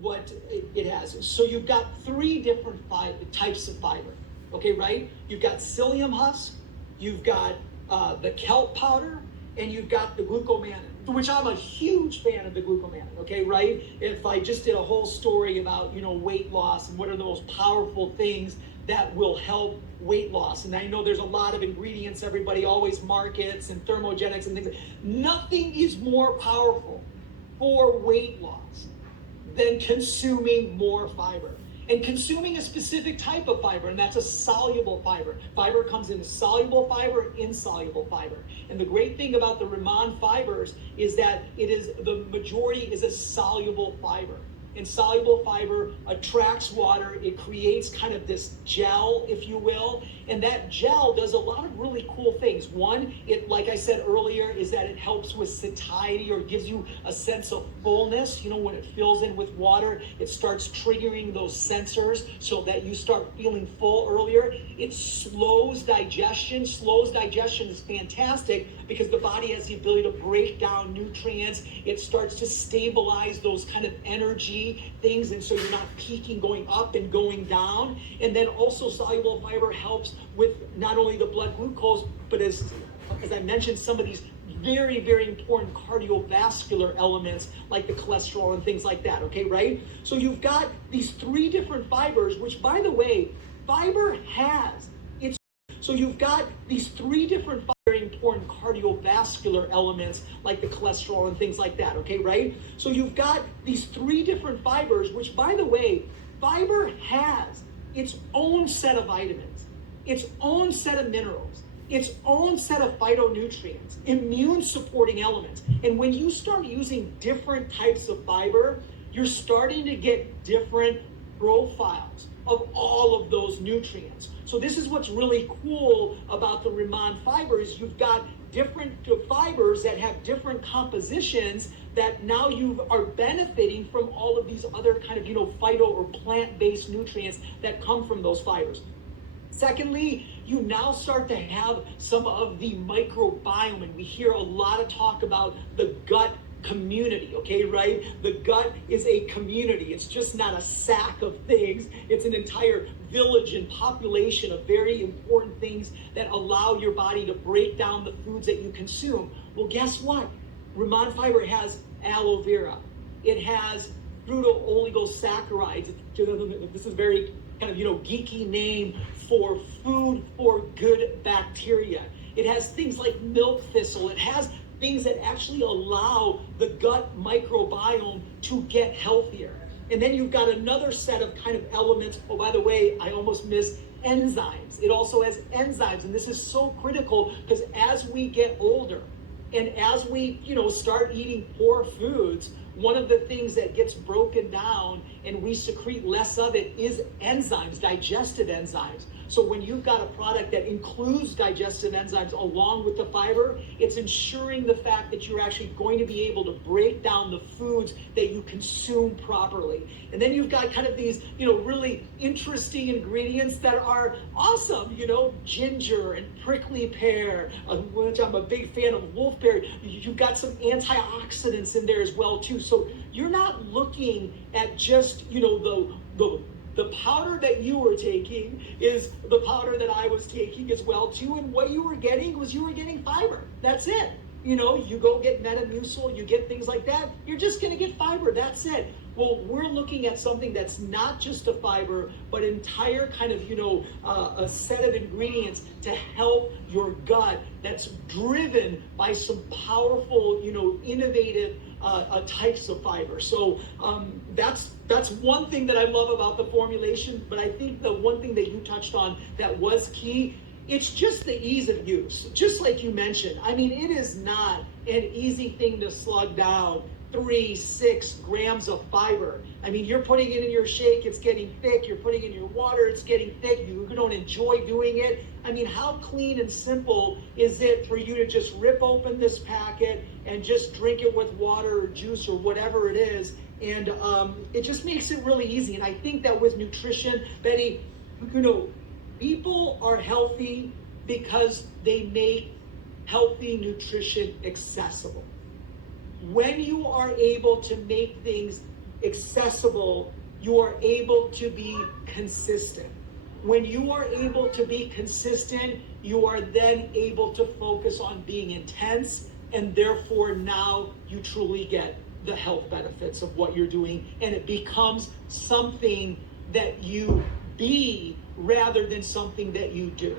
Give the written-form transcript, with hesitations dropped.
what it has. So you've got three different types of fiber. Okay, right? You've got psyllium husk, you've got the kelp powder, and you've got the glucomannan, which I'm a huge fan of the glucomannan, okay, right? If I just did a whole story about, weight loss and what are the most powerful things that will help weight loss. And I know there's a lot of ingredients everybody always markets and thermogenics and things. Nothing is more powerful for weight loss than consuming more fiber. And consuming a specific type of fiber, and that's a soluble fiber. Fiber comes in soluble fiber, insoluble fiber. And the great thing about the Raman fibers is that the majority is a soluble fiber. And soluble fiber attracts water. It creates kind of this gel, if you will. And that gel does a lot of really cool things. One, it, like I said earlier, is that it helps with satiety, or gives you a sense of fullness. When it fills in with water, it starts triggering those sensors so that you start feeling full earlier. It slows digestion. Slows digestion is fantastic because the body has the ability to break down nutrients. It starts to stabilize those kind of energy things, and so you're not peaking going up and going down. And then also soluble fiber helps with not only the blood glucose, but as I mentioned, some of these very, very important cardiovascular elements like the cholesterol and things like that, okay, right? So you've got these three different fibers, which, by the way, fiber has its, so you've got these three different very important cardiovascular elements like the cholesterol and things like that, okay, right? So you've got these three different fibers, which, by the way, fiber has its own set of vitamins, its own set of minerals, its own set of phytonutrients, immune supporting elements. And when you start using different types of fiber, you're starting to get different profiles of all of those nutrients. So this is what's really cool about the Raman fibers. You've got different fibers that have different compositions that now you are benefiting from all of these other kind of, phyto or plant-based nutrients that come from those fibers. Secondly, you now start to have some of the microbiome, and we hear a lot of talk about the gut community, okay, right? The gut is a community. It's just not a sack of things. It's an entire village and population of very important things that allow your body to break down the foods that you consume. Well, guess what? Raman fiber has aloe vera. It has fructooligosaccharides. This is very kind of, geeky name for food for good bacteria. It has things like milk thistle. It has things that actually allow the gut microbiome to get healthier. And then you've got another set of kind of elements. Oh, by the way, I almost missed enzymes. It also has enzymes, and this is so critical because as we get older and as we, start eating poor foods, one of the things that gets broken down and we secrete less of it is enzymes, digestive enzymes. So when you've got a product that includes digestive enzymes along with the fiber, it's ensuring the fact that you're actually going to be able to break down the foods that you consume properly. And then you've got kind of these, really interesting ingredients that are awesome, ginger and prickly pear, which I'm a big fan of wolfberry. You've got some antioxidants in there as well too. So you're not looking at just, the powder that you were taking is the powder that I was taking as well too, and what you were getting fiber. That's it. You go get Metamucil, you get things like that, you're just gonna get fiber, that's it. Well, we're looking at something that's not just a fiber, but entire kind of, a set of ingredients to help your gut that's driven by some powerful, innovative types of fiber. So that's one thing that I love about the formulation, but I think the one thing that you touched on that was key, it's just the ease of use. Just like you mentioned, I mean, it is not an easy thing to slug down 3-6 grams of fiber. I mean, you're putting it in your shake, it's getting thick. You're putting it in your water, it's getting thick. You don't enjoy doing it. I mean, how clean and simple is it for you to just rip open this packet and just drink it with water or juice or whatever it is? And it just makes it really easy. And I think that with nutrition, Betty, people are healthy because they make healthy nutrition accessible. When you are able to make things accessible, you are able to be consistent. When you are able to be consistent, you are then able to focus on being intense, and therefore now you truly get the health benefits of what you're doing, and it becomes something that you be rather than something that you do.